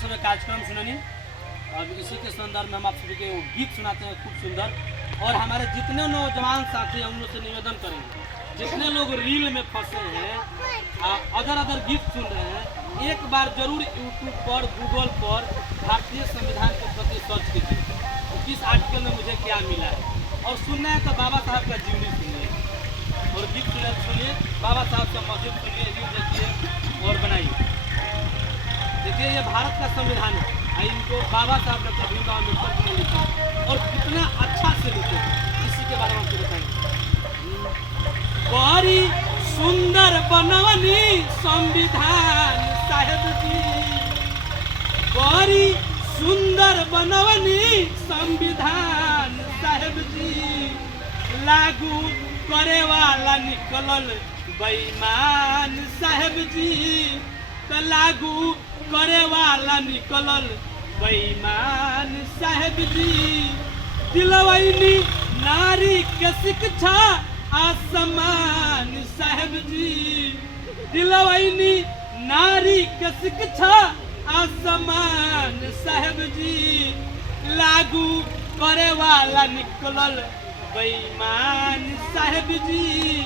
समय कार्यक्रम सुननी। अब इसी के संदर्भ में हम आप सभी के गीत सुनाते हैं खूब सुंदर। और हमारे जितने नौजवान साथी हैं उन लोग से निवेदन करेंगे, जितने लोग रील में फंसे हैं, अदर गीत सुन रहे हैं, एक बार जरूर यूट्यूब पर गूगल पर भारतीय संविधान के प्रति सर्च कीजिए तो किस आर्टिकल में मुझे क्या मिला है। और सुनना है तो बाबा साहब का जीवनी सुनिए और गीत सुनिए, बाबा साहब का मौजूद सुनिए, रील देखिए और बनाइए। देखिए ये भारत का संविधान है, इनको बाबा साहब डॉक्टर भीमराव अम्बेडकर जी ने लिखा और कितना अच्छा से लिखे इसी के बारे में आपको बताएंगे। बड़ी सुंदर बनवनी संविधान साहेब जी, बड़ी सुंदर बनवनी संविधान साहेब जी, लागू करे वाला निकलल बेईमान साहेब जी, तो लागू करे वाला निकलल बेईमान साहेब जी, दिलवैनी नारी के शिक्षा आसमान साहेब जी, दिलवैनी नारी के शिक्षा आसमान साहेब जी, लागू करे वाला निकलल बेईमान साहेब जी,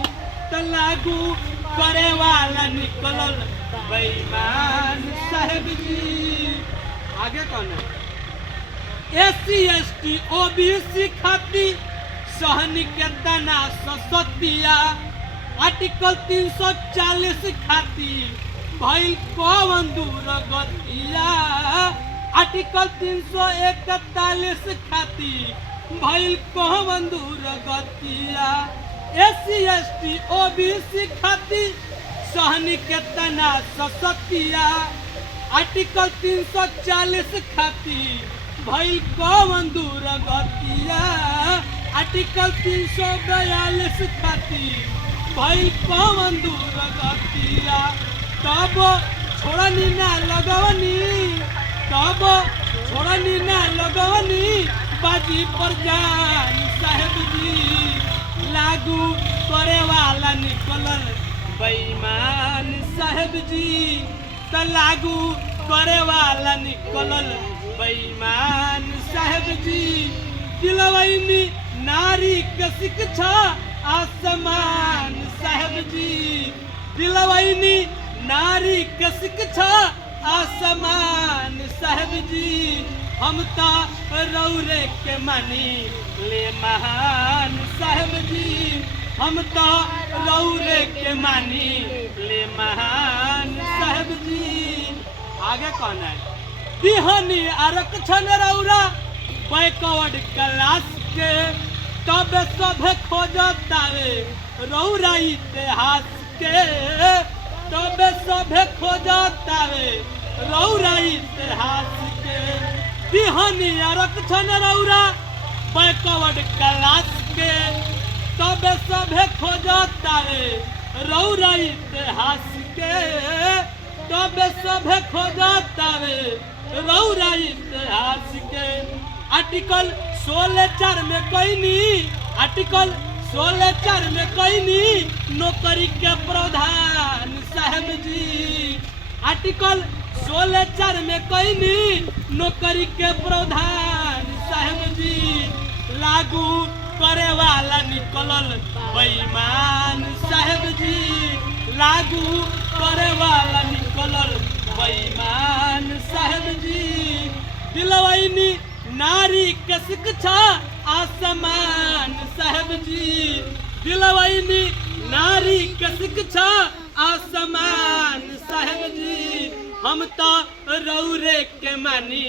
तो लागू करे वाला निकलल बेईमान साहेब जी। आगे कौन है? SC ST OBC खाती सहनी के तना ससतिया, आर्टिकल 340 खाती भइल कौन दूर गतिया, आर्टिकल 341 खाती भइल कौन दूर गतिया, SC ST OBC खाती सहनी के तना ससतिया, आर्टिकल 340 खाती भइल कौन दूर गतिया, आर्टिकल 342 खाती भइल कौन दूर गतिया, तब छोड़नी ना लगवनी, तब छोड़नी ना लगवनी बाजी पर जान साहेब जी, लागू करे वाला निकलल बेईमान साहेब जी, तो लागू करे वाला निकलल बेईमान साहेब जी, दिलवैनी नारी के शिक्षा आसमान साहेब जी, दिलवैनी नारी के शिक्षा आसमान साहेब जी, हम तो रौरे के मानी ले महान साहेब जी, हम तो रौरे के मानी ले महान साहेब जी। आगे कौन है? दिहनी आरक्षण रौरा बैकवर्ड क्लास के, तब सब खोजतावे रौरा इतिहास के, तब सब खोजतावे रौरा इतिहास के, दिहनी आरक्षण रौरा बैकवर्ड क्लास के, तब सब खोजतावे रौरा इतिहास के, तब सब खोजतावे रौरा इतिहास के, आर्टिकल 16(4) में कहनी, आर्टिकल 16(4) में कहनी नौकरी के प्रावधान साहेब जी, आर्टिकल 16(4) में कहनी नौकरी के प्रावधान साहेब जी, लागू करे वाला निकलल बेईमान साहेब जी, लागू करे वाला निकलल बेईमान साहेब जी, दिलवैनी नारी के शिक्षा आसमान साहेब जी, दिलवैनी नारी के शिक्षा आसमान साहेब जी, हम तो रौरे के मानी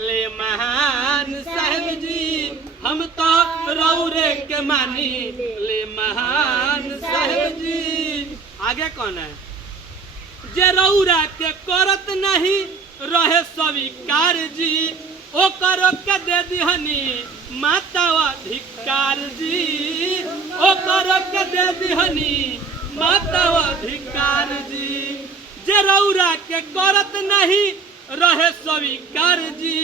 ले महान साहेब जी, हम तो रौरे के मानी ले महान साहेब जी। आगे कौन है? जे रौरा के करत नहीं रहे स्वीकार जी, ओ करो के दे दिहनी माता अधिकार जी, ओ करो के दे दिहनी माता अधिकार जी, जे रौरा के करत नहीं रहे स्वीकार जी,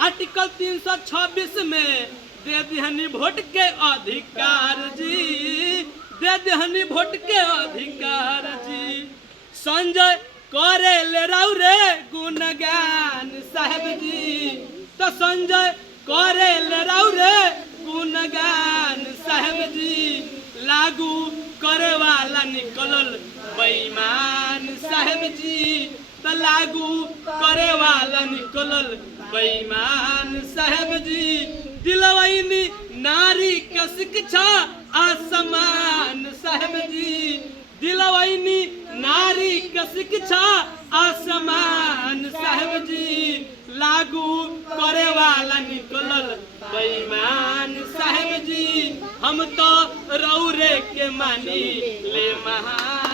आर्टिकल 326 में दे दिहनी वोट के अधिकार जी, दे दिहनी वोट के अधिकार जी, संजय करे ले राउ रे गुणगान साहेब जी। तो संजय करे ले राउ रे गुणगान साहेब जी। लागू करे वाला निकलल बेईमान साहेब जी। तो लागू करे वाला निकलल बेईमान साहेब जी। दिलवैनी नारी के शिक्षा आसमान साहेब जी। दिलवैनी नारी के शिक्षा आसमान साहेब जी। लागू करे वाला निकलल बेईमान साहेब जी। हम तो रौरे के मानी ले महान